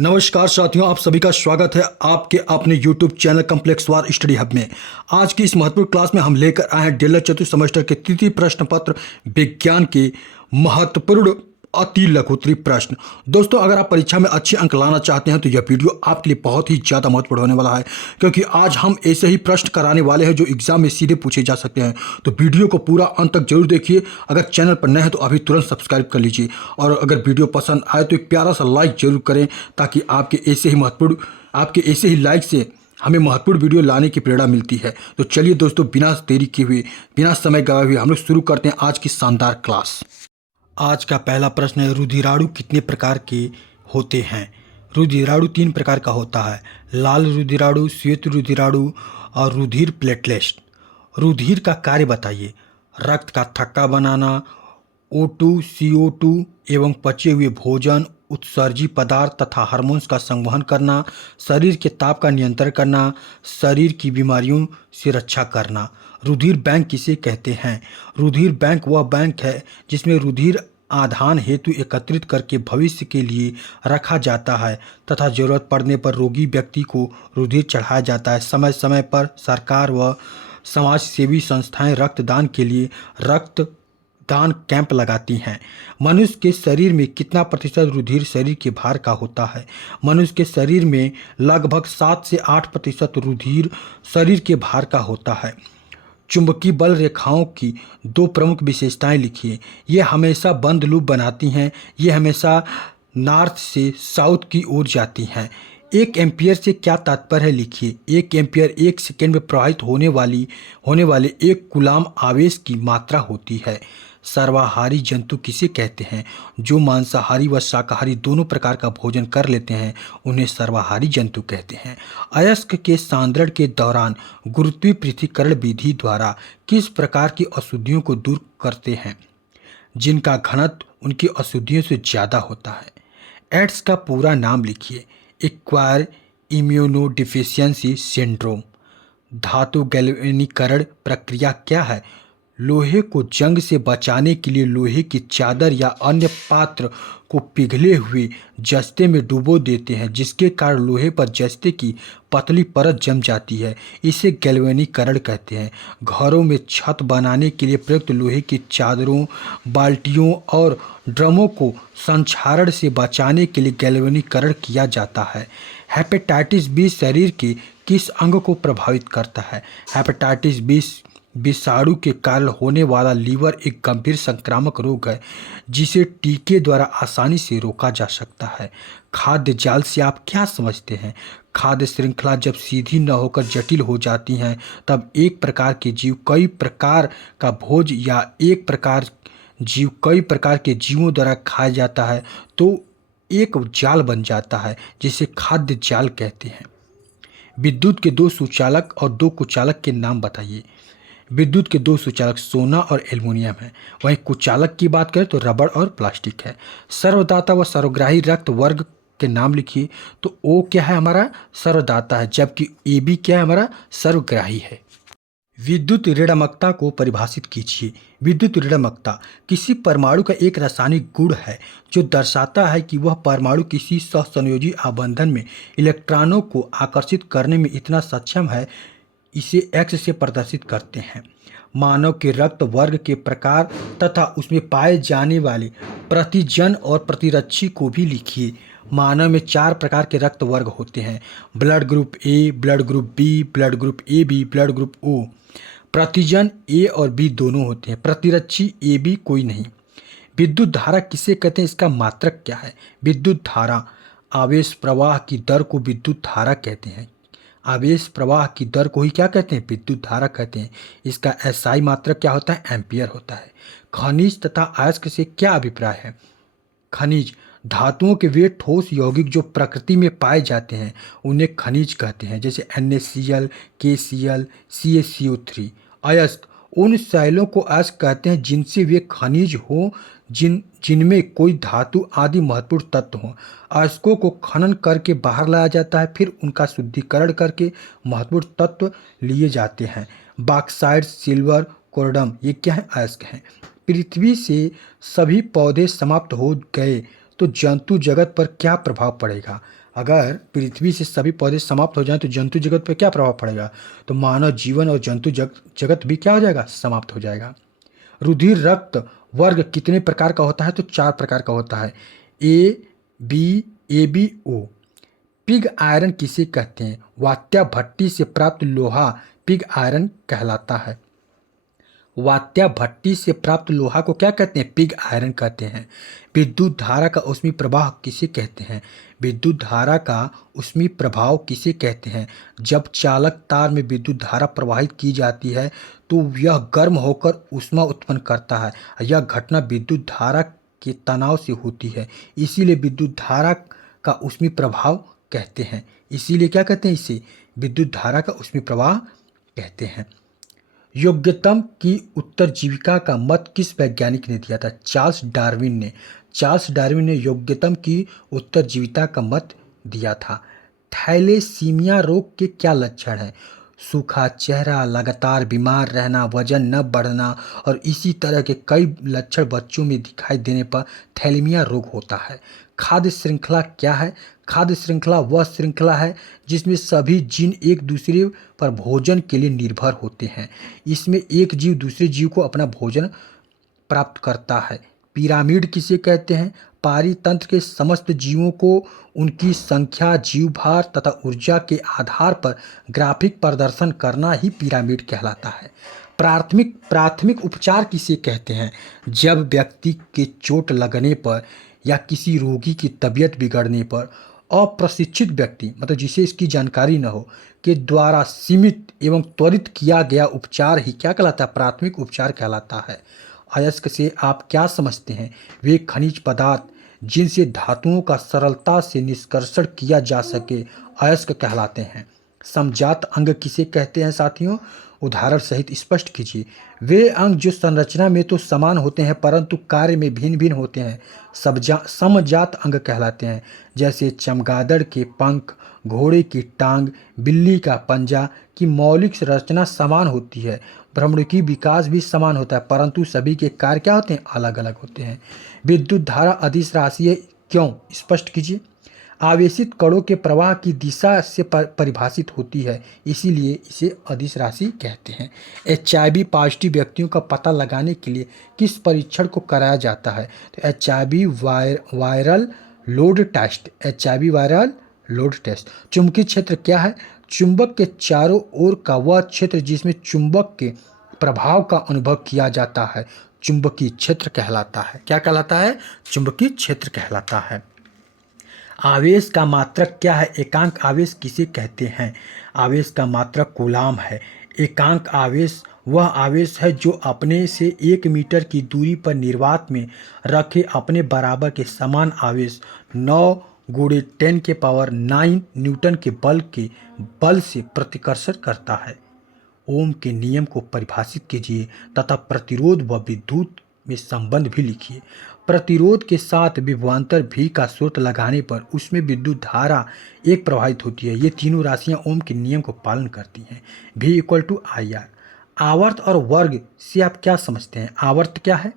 नमस्कार साथियों, आप सभी का स्वागत है आपके अपने YouTube चैनल कॉम्प्लेक्स वार स्टडी हब में। आज की इस महत्वपूर्ण क्लास में हम लेकर आए हैं डेलर चतुर्थ सेमेस्टर के तृतीय प्रश्न पत्र विज्ञान के महत्वपूर्ण अति लघुत्तरीय प्रश्न। दोस्तों, अगर आप परीक्षा में अच्छे अंक लाना चाहते हैं तो यह वीडियो आपके लिए बहुत ही ज़्यादा महत्वपूर्ण होने वाला है, क्योंकि आज हम ऐसे ही प्रश्न कराने वाले हैं जो एग्जाम में सीधे पूछे जा सकते हैं। तो वीडियो को पूरा अंत तक जरूर देखिए। अगर चैनल पर नए हैं तो अभी तुरंत सब्सक्राइब कर लीजिए, और अगर वीडियो पसंद आए तो एक प्यारा सा लाइक जरूर करें, ताकि आपके ऐसे ही लाइक से हमें महत्वपूर्ण वीडियो लाने की प्रेरणा मिलती है। तो चलिए दोस्तों, बिना देरी किए हुए, बिना समय गवाए हुए हम लोग शुरू करते हैं आज की शानदार क्लास। आज का पहला प्रश्न है, रुधिराणु कितने प्रकार के होते हैं? रुधिराणु 3 प्रकार का होता है, लाल रुधिराणु, श्वेत रुधिराणु और रुधिर प्लेटलेट्स। रुधिर का कार्य बताइए। रक्त का थक्का बनाना, O2, CO2 एवं पचे हुए भोजन, उत्सर्जी पदार्थ तथा हार्मोन्स का संवहन करना, शरीर के ताप का नियंत्रण करना, शरीर की बीमारियों से रक्षा करना। रुधिर बैंक किसे कहते हैं? रुधिर बैंक वह बैंक है जिसमें रुधिर आधान हेतु एकत्रित करके भविष्य के लिए रखा जाता है तथा जरूरत पड़ने पर रोगी व्यक्ति को रुधिर चढ़ाया जाता है। समय समय पर सरकार व समाज सेवी संस्थाएं रक्तदान के लिए रक्तदान कैंप लगाती हैं। मनुष्य के शरीर में कितना प्रतिशत रुधिर शरीर के भार का होता है? मनुष्य के शरीर में लगभग 7 से 8% रुधिर शरीर के भार का होता है। चुंबकीय बल रेखाओं की 2 प्रमुख विशेषताएं लिखिए। ये हमेशा बंद लूप बनाती हैं। ये हमेशा नॉर्थ से साउथ की ओर जाती हैं। 1 एम्पियर से क्या तात्पर्य है, लिखिए। 1 एम्पियर 1 सेकेंड में प्रवाहित होने वाले 1 कूलाम आवेश की मात्रा होती है। सर्वाहारी जंतु किसे कहते हैं? जो मांसाहारी व शाकाहारी दोनों प्रकार का भोजन कर लेते हैं उन्हें सर्वाहारी जंतु कहते हैं। अयस्क के सांद्रण के दौरान गुरुत्वीय पृथक्करण विधि द्वारा किस प्रकार की अशुद्धियों को दूर करते हैं, जिनका घनत्व उनकी अशुद्धियों से ज़्यादा होता है? एड्स का पूरा नाम लिखिए। Acquire immunodeficiency syndrome. धातु गैल्वेनीकरण प्रक्रिया क्या है? लोहे को जंग से बचाने के लिए लोहे की चादर या अन्य पात्र को पिघले हुए जस्ते में डुबो देते हैं, जिसके कारण लोहे पर जस्ते की पतली परत जम जाती है। इसे गैल्वेनीकरण कहते हैं। घरों में छत बनाने के लिए प्रयुक्त लोहे की चादरों, बाल्टियों और ड्रमों को संक्षारण से बचाने के लिए गैल्वेनीकरण किया जाता है। हेपेटाइटिस बी शरीर के किस अंग को प्रभावित करता है? हेपेटाइटिस बी विषाणु के कारण होने वाला लीवर एक गंभीर संक्रामक रोग है, जिसे टीके द्वारा आसानी से रोका जा सकता है। खाद्य जाल से आप क्या समझते हैं? खाद्य श्रृंखला जब सीधी न होकर जटिल हो जाती हैं, तब एक प्रकार के जीव कई प्रकार का भोज या एक प्रकार जीव कई प्रकार के जीवों द्वारा खाया जाता है तो एक जाल बन जाता है, जिसे खाद्य जाल कहते हैं। विद्युत के 2 सुचालक और 2 कुचालक के नाम बताइए। विद्युत के 2 सुचालक सोना और एल्युमिनियम है। वहीं कुचालक की बात करें तो रबड़ और प्लास्टिक है। सर्वदाता व सर्वग्राही रक्त वर्ग के नाम लिखिए। तो ओ क्या है हमारा? सर्वदाता है, जबकि AB क्या है हमारा? सर्वग्राही है। विद्युत ऋणात्मकता को परिभाषित कीजिए। विद्युत ऋणात्मकता किसी परमाणु का एक रासायनिक गुण है जो दर्शाता है कि वह परमाणु किसी सहसंयोजी आबंधन में इलेक्ट्रॉनों को आकर्षित करने में इतना सक्षम है। इसे X से प्रदर्शित करते हैं। मानव के रक्त वर्ग के प्रकार तथा उसमें पाए जाने वाले प्रतिजन और प्रतिरक्षी को भी लिखिए। मानव में 4 प्रकार के रक्त वर्ग होते हैं, blood group A, blood group B, blood group AB, blood group O। प्रतिजन A और B दोनों होते हैं, प्रतिरक्षी AB कोई नहीं। विद्युत धारा किसे कहते हैं? इसका मात्रक क्या है? विद्युत धारा आवेश प्रवाह की दर को विद्युत धारा कहते हैं। आवेश प्रवाह की दर को ही क्या कहते हैं? विद्युत धारा कहते हैं। इसका SI मात्रक क्या होता है? एम्पियर होता है। खनिज तथा अयस्क से क्या अभिप्राय है? खनिज धातुओं के वे ठोस यौगिक जो प्रकृति में पाए जाते हैं उन्हें खनिज कहते हैं, जैसे NaCl, KCl, CaCO3। अयस्क उन शैलों को अयस्क कहते हैं जिनसे वे खनिज हो, जिनमें कोई धातु आदि महत्वपूर्ण तत्व हों। अयस्कों को खनन करके बाहर लाया जाता है, फिर उनका शुद्धिकरण करके महत्वपूर्ण तत्व लिए जाते हैं। बॉक्साइट, सिल्वर, कोरडम ये क्या है? अयस्क हैं। पृथ्वी से सभी पौधे समाप्त हो गए तो जंतु जगत पर क्या प्रभाव पड़ेगा? अगर पृथ्वी से सभी पौधे समाप्त हो जाएं तो जंतु जगत पर क्या प्रभाव पड़ेगा? तो मानव जीवन और जंतु जगत भी क्या हो जाएगा? समाप्त हो जाएगा। रुधिर रक्त वर्ग कितने प्रकार का होता है? तो 4 प्रकार का होता है। A B, A B O. Pig iron किसे कहते हैं? वात्या भट्टी से प्राप्त लोहा पिग आयरन कहलाता है। वात्या भट्टी से प्राप्त लोहा को क्या कहते हैं? पिग आयरन कहते हैं। विद्युत धारा का ऊष्मीय प्रवाह किसे कहते हैं? विद्युत धारा का ऊष्मीय प्रभाव किसे कहते हैं? जब चालक तार में विद्युत धारा प्रवाहित की जाती है तो यह गर्म होकर ऊष्मा उत्पन्न करता है। यह घटना विद्युत धारा के तनाव से होती है, इसीलिए विद्युत धारा का ऊष्मीय प्रभाव कहते हैं। इसीलिए क्या कहते हैं? इसे विद्युत धारा का ऊष्मीय प्रवाह कहते हैं। योग्यतम की उत्तरजीविता का मत किस वैज्ञानिक ने दिया था? चार्ल्स डार्विन ने। चार्ल्स डार्विन ने योग्यतम की उत्तरजीविता का मत दिया था। थैलेसीमिया रोग के क्या लक्षण हैं? सूखा चेहरा, लगातार बीमार रहना, वजन न बढ़ना और इसी तरह के कई लक्षण बच्चों में दिखाई देने पर थैलेसीमिया रोग होता है। खाद्य श्रृंखला क्या है? खाद्य श्रृंखला वह श्रृंखला है जिसमें सभी जीन एक दूसरे पर भोजन के लिए निर्भर होते हैं। इसमें एक जीव दूसरे जीव को अपना भोजन प्राप्त करता है। पिरामिड किसे कहते हैं? पारितंत्र के समस्त जीवों को उनकी संख्या, जीवभार तथा ऊर्जा के आधार पर ग्राफिक प्रदर्शन करना ही पिरामिड कहलाता है। प्राथमिक उपचार किसे कहते हैं? जब व्यक्ति के चोट लगने पर या किसी रोगी की तबीयत बिगड़ने पर अप्रशिक्षित व्यक्ति, मतलब जिसे इसकी जानकारी न हो, के द्वारा सीमित एवं त्वरित किया गया उपचार ही क्या कहलाता है? प्राथमिक उपचार कहलाता है। अयस्क से आप क्या समझते हैं? वे खनिज पदार्थ जिनसे धातुओं का सरलता से निष्कर्षण किया जा सके अयस्क कहलाते हैं। समजात अंग किसे कहते हैं साथियों? उदाहरण सहित स्पष्ट कीजिए। वे अंग जो संरचना में तो समान होते हैं परंतु कार्य में भिन्न भिन्न होते हैं समजात अंग कहलाते हैं। जैसे चमगादड़ के पंख, घोड़े की टांग, बिल्ली का पंजा की मौलिक रचना समान होती है, भ्रमण की विकास भी समान होता है परंतु सभी के कार्य क्या होते हैं? अलग अलग होते हैं। विद्युत धारा अदिश राशि है क्यों? स्पष्ट कीजिए। आवेशित कणों के प्रवाह की दिशा से परिभाषित होती है, इसीलिए इसे अदिश राशि कहते हैं। HIV पॉजिटिव व्यक्तियों का पता लगाने के लिए किस परीक्षण को कराया जाता है? तो HIV viral load test. HIV viral load test. चुंबकीय क्षेत्र क्या है? चुंबक के चारों ओर का वह क्षेत्र जिसमें चुंबक के प्रभाव का अनुभव किया जाता है चुंबकीय क्षेत्र कहलाता है। क्या कहलाता है? चुंबकीय क्षेत्र कहलाता है। आवेश का मात्रक क्या है? एकांक आवेश किसे कहते हैं? आवेश का मात्रक कूलाम है। एकांक आवेश वह आवेश है जो अपने से 1 मीटर की दूरी पर निर्वात में रखे अपने बराबर के समान आवेश 9 × 10⁹ न्यूटन के बल से प्रतिकर्षण करता है। ओम के नियम को परिभाषित कीजिए तथा प्रतिरोध व विद्युत में संबंध भी लिखिए। प्रतिरोध के साथ विभवांतर V का स्रोत लगाने पर उसमें विद्युत धारा एक प्रवाहित होती है। ये तीनों राशियां ओम के नियम को पालन करती हैं। V = IR। आवर्त और वर्ग से आप क्या समझते हैं? आवर्त क्या है?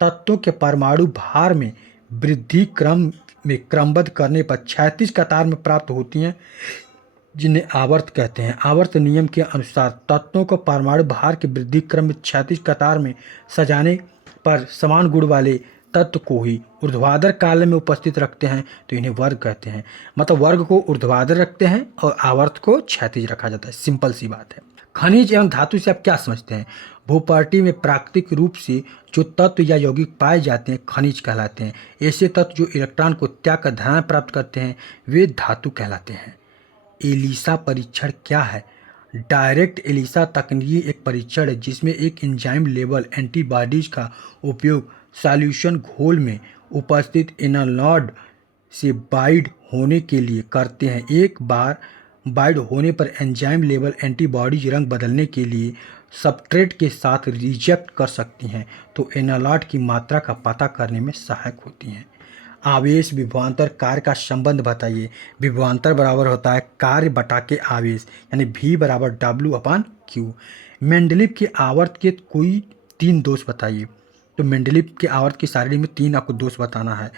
तत्वों के परमाणु भार में वृद्धि क्रम में क्रमबद्ध करने पर क्षैतिज कतार में प्राप्त होती हैं, जिन्हें आवर्त कहते हैं। आवर्त नियम के अनुसार तत्वों को परमाणु भार के वृद्धि क्रम में क्षैतिज कतार में सजाने पर समान गुण वाले तत्व को ही ऊर्ध्वाधर काल में उपस्थित रखते हैं तो इन्हें वर्ग कहते हैं। मतलब वर्ग को ऊर्ध्वाधर रखते हैं और आवर्त को क्षैतिज रखा जाता है। सिंपल सी बात है। खनिज एवं धातु से आप क्या समझते हैं? भूपर्टी में प्राकृतिक रूप से जो तत्व या यौगिक पाए जाते हैं खनिज कहलाते हैं। ऐसे तत्व जो इलेक्ट्रॉन को त्याग कर धनात्मक प्राप्त करते हैं वे धातु कहलाते हैं। एलिसा परीक्षण क्या है? डायरेक्ट एलिसा तकनीक एक परीक्षण है जिसमें एक एंजाइम लेवल एंटीबॉडीज का उपयोग सॉल्यूशन घोल में उपस्थित एनालॉइड से बाइंड होने के लिए करते हैं। एक बार बाइंड होने पर एंजाइम लेवल एंटीबॉडीज रंग बदलने के लिए सबस्ट्रेट के साथ रिजेक्ट कर सकती हैं तो एनालॉइड की मात्रा का पता करने में सहायक होती हैं। आवेश विभवांतर कार्य का संबंध बताइए। विभवांतर बराबर होता है कार्य बटा के आवेश, यानी V = W/Q। मेंडलीव के आवर्त के कोई 3 दोष बताइए। तो मेंडलीव के आवर्त की सारणी में 3 आपको दोष बताना है।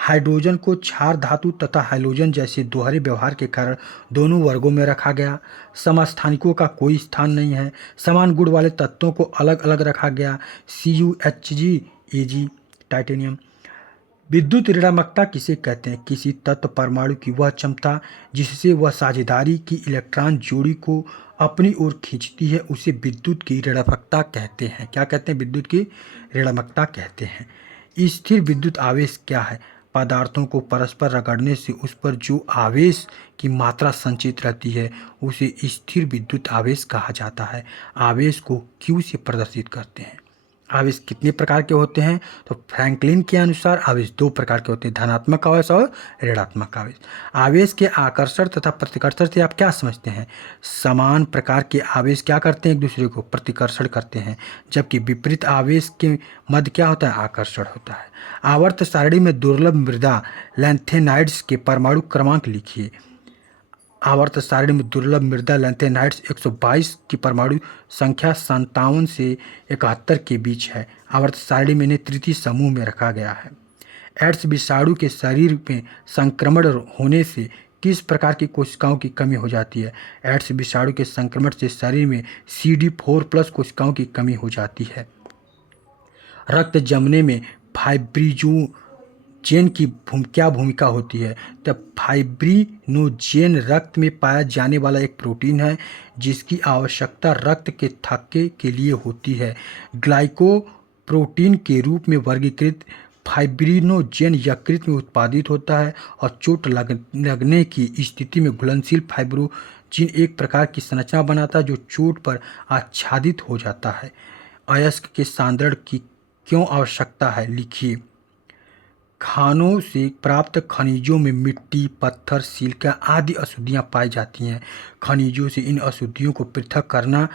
हाइड्रोजन को क्षार धातु तथा हैलोजन जैसे दोहरे व्यवहार के कारण दोनों वर्गों में रखा गया। समस्थानिकों का कोई स्थान नहीं है। समान गुण वाले तत्वों को अलग अलग रखा गया। CuHg Ag titanium. विद्युत ऋणात्मकता किसे कहते हैं? किसी तत्व परमाणु की वह क्षमता जिससे वह साझेदारी की इलेक्ट्रॉन जोड़ी को अपनी ओर खींचती है, उसे विद्युत की ऋणात्मकता कहते हैं। क्या कहते हैं? विद्युत की ऋणात्मकता कहते हैं। स्थिर विद्युत आवेश क्या है? पदार्थों को परस्पर रगड़ने से उस पर जो आवेश की मात्रा संचित रहती है उसे स्थिर विद्युत आवेश कहा जाता है। आवेश को Q से प्रदर्शित करते हैं। आवेश कितने प्रकार के होते हैं? तो फ्रैंकलिन के अनुसार आवेश 2 प्रकार के होते हैं, धनात्मक आवेश और ऋणात्मक आवेश। आवेश के आकर्षण तथा प्रतिकर्षण से आप क्या समझते हैं? समान प्रकार के आवेश क्या करते हैं? एक दूसरे को प्रतिकर्षण करते हैं, जबकि विपरीत आवेश के मध्य क्या होता है? आकर्षण होता है। आवर्त सारणी में दुर्लभ मृदा लैंथेनाइड्स के परमाणु क्रमांक लिखिए। आवर्त सारणी में दुर्लभ मृदा लैंथेनाइड्स 122 की परमाणु संख्या 57 से 71 के बीच है। आवर्त सारणी में इन्हें तृतीय समूह में रखा गया है। एड्स विषाणु के शरीर में संक्रमण होने से किस प्रकार की कोशिकाओं की कमी हो जाती है? एड्स विषाणु के संक्रमण से शरीर में CD4+ कोशिकाओं की कमी हो जाती है। रक्त जमने में फाइब्रिनोजेन की क्या भूमिका होती है? तब फाइब्रिनोजेन रक्त में पाया जाने वाला एक प्रोटीन है जिसकी आवश्यकता रक्त के थक्के के लिए होती है। ग्लाइकोप्रोटीन के रूप में वर्गीकृत फाइब्रिनोजेन यकृत में उत्पादित होता है और चोट लगने की स्थिति में घुलनशील फाइब्रिनोजेन एक प्रकार की संरचना बनाता है जो चोट पर आच्छादित हो जाता है। अयस्क के सांद्रण की क्यों आवश्यकता है? लिखिए। खानों से प्राप्त खनिजों में मिट्टी, पत्थर, सिलिका आदि अशुद्धियाँ पाई जाती हैं। खनिजों से इन अशुद्धियों को पृथक करना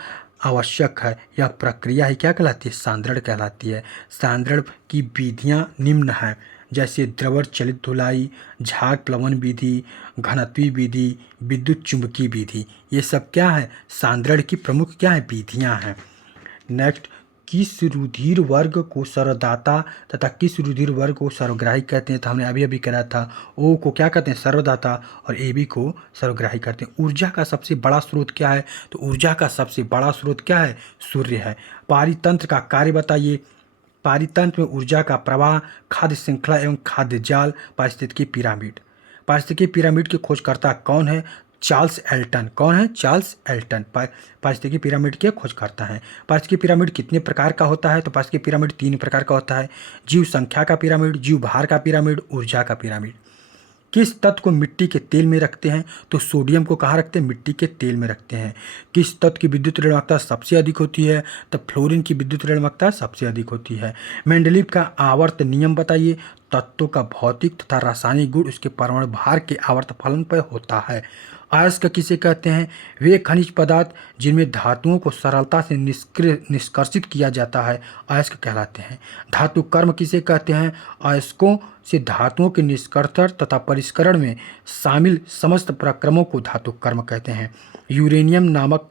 आवश्यक है। यह प्रक्रिया ही क्या कहलाती है? सांद्रण कहलाती है। सांद्रण की विधियाँ निम्न हैं, जैसे द्रवण चलित धुलाई, झाग प्लवन विधि, घनत्वीय विधि, विद्युत चुंबकीय विधि। ये सब क्या है? सांद्रण की प्रमुख क्या है? विधियाँ हैं। नेक्स्ट, किस रुधिर वर्ग को सर्वदाता तथा किस रुधिर वर्ग को सर्वग्राही कहते हैं? तो हमने अभी अभी करा था। ओ को क्या कहते हैं? सर्वदाता, और AB को सर्वग्राही कहते हैं। ऊर्जा का सबसे बड़ा स्रोत क्या है? तो ऊर्जा का सबसे बड़ा स्रोत क्या है? सूर्य है। पारितंत्र का कार्य बताइए। पारितंत्र में ऊर्जा का प्रवाह, खाद्य श्रृंखला एवं खाद्य जाल, पारिस्थितिकी पिरामिड। पारिस्थितिकी पिरामिड के खोजकर्ता कौन है? Charles Elton. कौन है? चार्ल्स एल्टन पारिस्थितिकी पिरामिड के खोजकर्ता हैं। पारिस्थितिकी पिरामिड कितने प्रकार का होता है? तो पारिस्थितिकी पिरामिड 3 प्रकार का होता है। जीव संख्या का पिरामिड, जीव भार का पिरामिड, ऊर्जा का पिरामिड। किस तत्व को मिट्टी के तेल में रखते हैं? तो सोडियम को कहाँ रखते हैं? मिट्टी के तेल में रखते हैं। किस तत्व की विद्युत ऋणात्मकता सबसे अधिक होती है? तो फ्लोरीन की विद्युत ऋणात्मकता सबसे अधिक होती है। मेंडलीव का आवर्त नियम बताइए। तत्वों का भौतिक तथा रासायनिक गुण उसके परमाणु भार के आवर्त फलन पर होता है। अयस्क किसे कहते हैं? वे खनिज पदार्थ जिनमें धातुओं को सरलता से निष्कर्षित किया जाता है अयस्क कहलाते हैं। धातु कर्म किसे कहते हैं? अयस्कों से धातुओं के निष्कर्षण तथा परिष्करण में शामिल समस्त प्रक्रमों को धातु कर्म कहते हैं। यूरेनियम नामक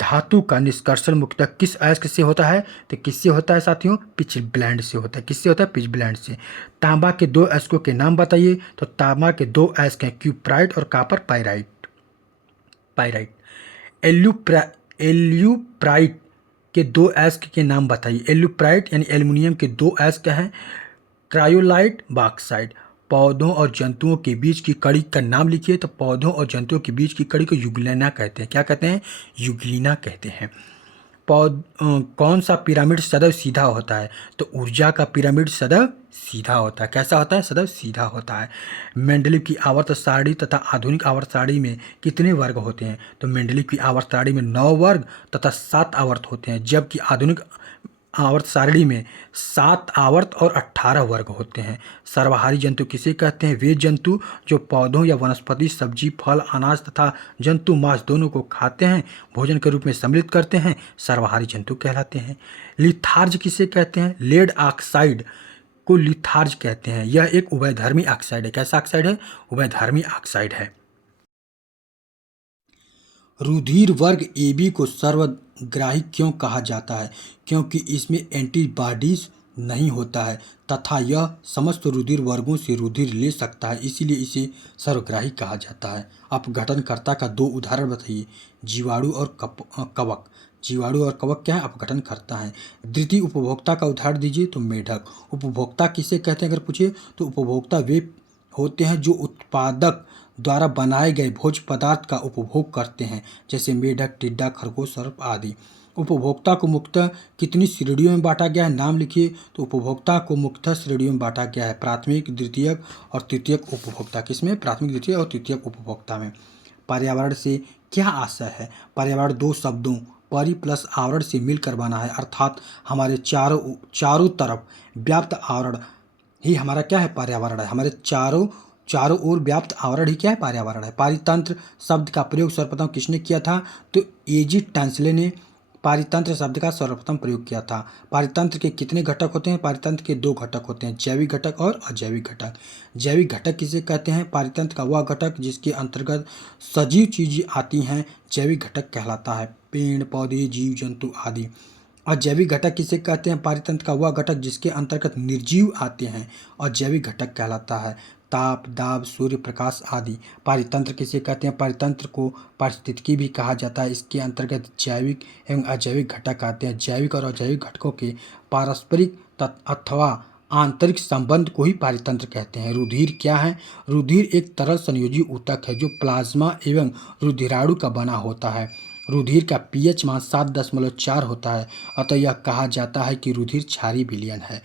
धातु का निष्कर्षण मुख्यतः किस अयस्क से होता है? तो किससे होता है साथियों? पिच ब्लेंड से होता है। किससे होता है? पिच ब्लेंड से। तांबा के 2 अयस्कों के नाम बताइए। तो तांबा के 2 अयस्क हैं, क्यूप्राइट और कापर पाइराइट। एल्यूप्राइट के 2 अयस्क के नाम बताइए। एल्यूप्राइट यानी एल्युमिनियम के 2 अयस्क हैं, क्रायोलाइट, बॉक्साइट। पौधों और जंतुओं के बीच की कड़ी का नाम लिखिए। तो पौधों और जंतुओं के बीच की कड़ी को युग्लिना कहते हैं। क्या कहते हैं? युग्लिना कहते हैं। कौन सा पिरामिड सदैव सीधा होता है? तो ऊर्जा का पिरामिड सदैव सीधा होता है। कैसा होता है? सदैव सीधा होता है। मेंडलीव की आवर्त सारणी तथा आधुनिक आवर्त सारणी में कितने वर्ग होते हैं? तो मेंडलीव की आवर्त सारणी में 9 वर्ग तथा 7 आवर्त होते हैं, जबकि आधुनिक आवर्त सारणी में 7 आवर्त और 18 वर्ग होते हैं। सर्वाहारी जंतु किसे कहते हैं? वे जंतु जो पौधों या वनस्पति, सब्जी, फल, अनाज तथा जंतु मांस दोनों को खाते हैं, भोजन के रूप में सम्मिलित करते हैं, सर्वाहारी जंतु कहलाते हैं। लिथार्ज किसे कहते हैं? लेड ऑक्साइड को लिथार्ज कहते हैं। यह एक उभयधर्मी ऑक्साइड है। कैसा ऑक्साइड है? उभयधर्मी ऑक्साइड है। रुधिर वर्ग AB को सर्वग्राही क्यों कहा जाता है? क्योंकि इसमें एंटीबॉडीज नहीं होता है तथा यह समस्त रुधिर वर्गों से रुधिर ले सकता है, इसीलिए इसे सर्वग्राही कहा जाता है। अपघटनकर्ता का 2 उदाहरण बताइए। जीवाणु और कवक। जीवाणु और कवक क्या है? अपघटन करता है। द्वितीय उपभोक्ता का उदाहरण दीजिए तो मेढक। उपभोक्ता किसे कहते हैं अगर पूछे तो उपभोक्ता वे होते हैं जो उत्पादक द्वारा बनाए गए भोज्य पदार्थ का उपभोग करते हैं, जैसे मेढक, टिड्डा, खरगोश, सर्प आदि। उपभोक्ता को मुख्यतः कितनी श्रेणियों में बांटा गया है? नाम लिखिए। तो उपभोक्ता को मुख्यतः श्रेणियों में बांटा गया है, प्राथमिक, द्वितीयक और तृतीयक उपभोक्ता। किसमें? प्राथमिक, द्वितीयक और तृतीयक उपभोक्ता में। पर्यावरण से क्या आशय है? पर्यावरण 2 शब्दों परि प्लस आवरण से मिलकर बना है, अर्थात हमारे चारों तरफ व्याप्त आवरण ही हमारा क्या है? पर्यावरण है। हमारे चारों ओर व्याप्त आवरण ही क्या है? पर्यावरण है। पारितंत्र शब्द का प्रयोग सर्वप्रथम किसने किया था? तो एजी टैंसले ने पारितंत्र शब्द का सर्वप्रथम प्रयोग किया था। पारितंत्र के कितने घटक होते हैं? पारितंत्र के 2 घटक होते हैं, जैविक घटक और अजैविक घटक। जैविक घटक किसे कहते हैं? पारितंत्र का वह घटक जिसके अंतर्गत सजीव चीजें आती हैं जैविक घटक कहलाता है, पेड़ पौधे, जीव जंतु आदि। अजैविक घटक किसे कहते हैं? पारितंत्र का वह घटक जिसके अंतर्गत निर्जीव आते हैं और जैविक घटक कहलाता है, ताप, दाब, सूर्य प्रकाश आदि। पारितंत्र किसे कहते हैं? पारितंत्र को पारिस्थितिकी भी कहा जाता है। इसके अंतर्गत जैविक एवं अजैविक घटक आते हैं। जैविक और अजैविक घटकों के पारस्परिक अथवा आंतरिक संबंध को ही पारितंत्र कहते हैं। रुधिर क्या है? रुधिर एक तरल संयोजी ऊतक है जो प्लाज्मा एवं रुधिराणु का बना होता है। रुधिर का पीएच मान 7.4 होता है, अतः यह कहा जाता है कि रुधिर क्षारीय विलयन है।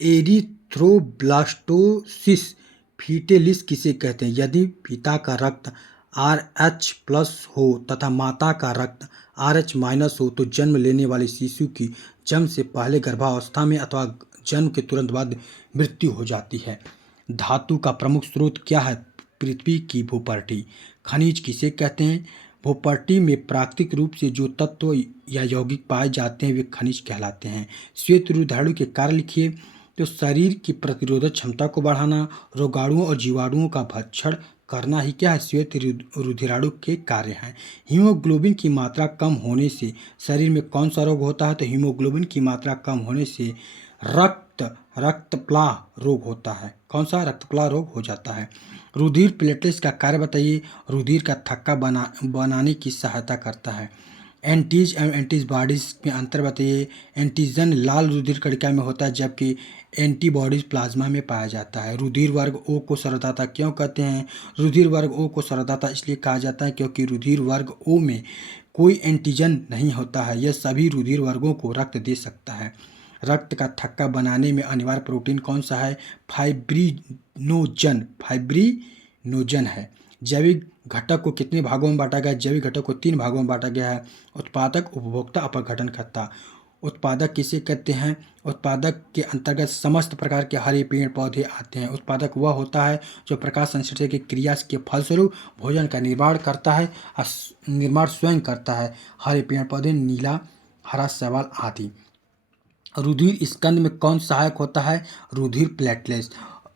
एरिथ्रोब्लास्टोसिस फीटेलिस किसे कहते हैं? यदि पिता का रक्त RH+ हो तथा माता का रक्त RH- हो तो जन्म लेने वाले शिशु की जन्म से पहले गर्भावस्था में अथवा जन्म के तुरंत बाद मृत्यु हो जाती है। धातु का प्रमुख स्रोत क्या है? पृथ्वी की भूपर्टी। खनिज किसे कहते हैं? भूपर्टी में प्राकृतिक रूप से जो तत्व या यौगिक पाए जाते हैं वे खनिज कहलाते हैं। श्वेत रुधिराणु के कार्य लिखिए। तो शरीर की प्रतिरोधक क्षमता को बढ़ाना, रोगाणुओं और जीवाणुओं का भक्षण करना ही क्या है? श्वेत रुधिराणु के कार्य हैं। हीमोग्लोबिन की मात्रा कम होने से शरीर में कौन सा रोग होता है? तो हीमोग्लोबिन की मात्रा कम होने से रक्तप्लाह रोग होता है। कौन सा? रक्तप्लाह रोग हो जाता है। रुधिर प्लेटलेट्स का कार्य बताइए। रुधिर का थक्का बनाने की सहायता करता है। एंटीज एवं एंटीबॉडीज में अंतर बताइए। एंटीजन लाल रुधिर कणिका में होता है जबकि एंटीबॉडीज प्लाज्मा में पाया जाता है। रुधिर वर्ग ओ को सरलदाता क्यों कहते हैं? रुधिर वर्ग ओ को सरलदाता इसलिए कहा जाता है क्योंकि रुधिर वर्ग ओ में कोई एंटीजन नहीं होता है। यह सभी रुधिर वर्गों को रक्त दे सकता है। रक्त का थक्का बनाने में अनिवार्य प्रोटीन कौन सा है? फाइब्रिनोजन है। जैविक घटक को कितने भागों में बांटा गया है? जैविक घटक को 3 भागों में बांटा गया है, उत्पादक, उपभोक्ता, अपघटनकर्ता। उत्पादक किसे कहते हैं? उत्पादक के अंतर्गत समस्त प्रकार के हरे पेड़ पौधे आते हैं। उत्पादक वह होता है जो प्रकाश संश्लेषण की क्रिया के फलस्वरूप भोजन का निर्माण करता है, निर्माण स्वयं करता है। हरे पेड़ पौधे, नीला, हरा शैवाल आदि। रुधिर स्कंद में कौन सहायक होता है? रुधिर प्लेटलेट्स।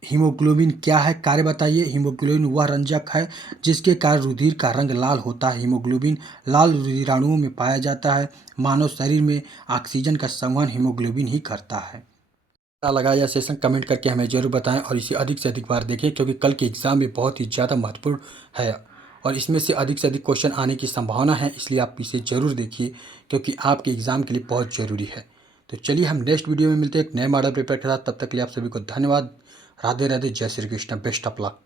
हीमोग्लोबिन क्या है? कार्य बताइए। हीमोग्लोबिन वह रंजक है जिसके कारण रुधिर का रंग लाल होता है। हीमोग्लोबिन लाल रुधिराणुओं में पाया जाता है। मानव शरीर में ऑक्सीजन का संवहन हीमोग्लोबिन ही करता है। अच्छा लगा यह सेशन कमेंट करके हमें जरूर बताएं और इसे अधिक से अधिक बार देखें क्योंकि कल के एग्ज़ाम में बहुत ही ज़्यादा महत्वपूर्ण है और इसमें से अधिक क्वेश्चन आने की संभावना है, इसलिए आप इसे ज़रूर देखिए क्योंकि आपके एग्ज़ाम के लिए बहुत ज़रूरी है। तो चलिए हम नेक्स्ट वीडियो में मिलते हैं एक नए मॉडल पेपर के साथ। तब तक के लिए आप सभी को धन्यवाद। राधे राधे, जय Shri Krishna, best of luck.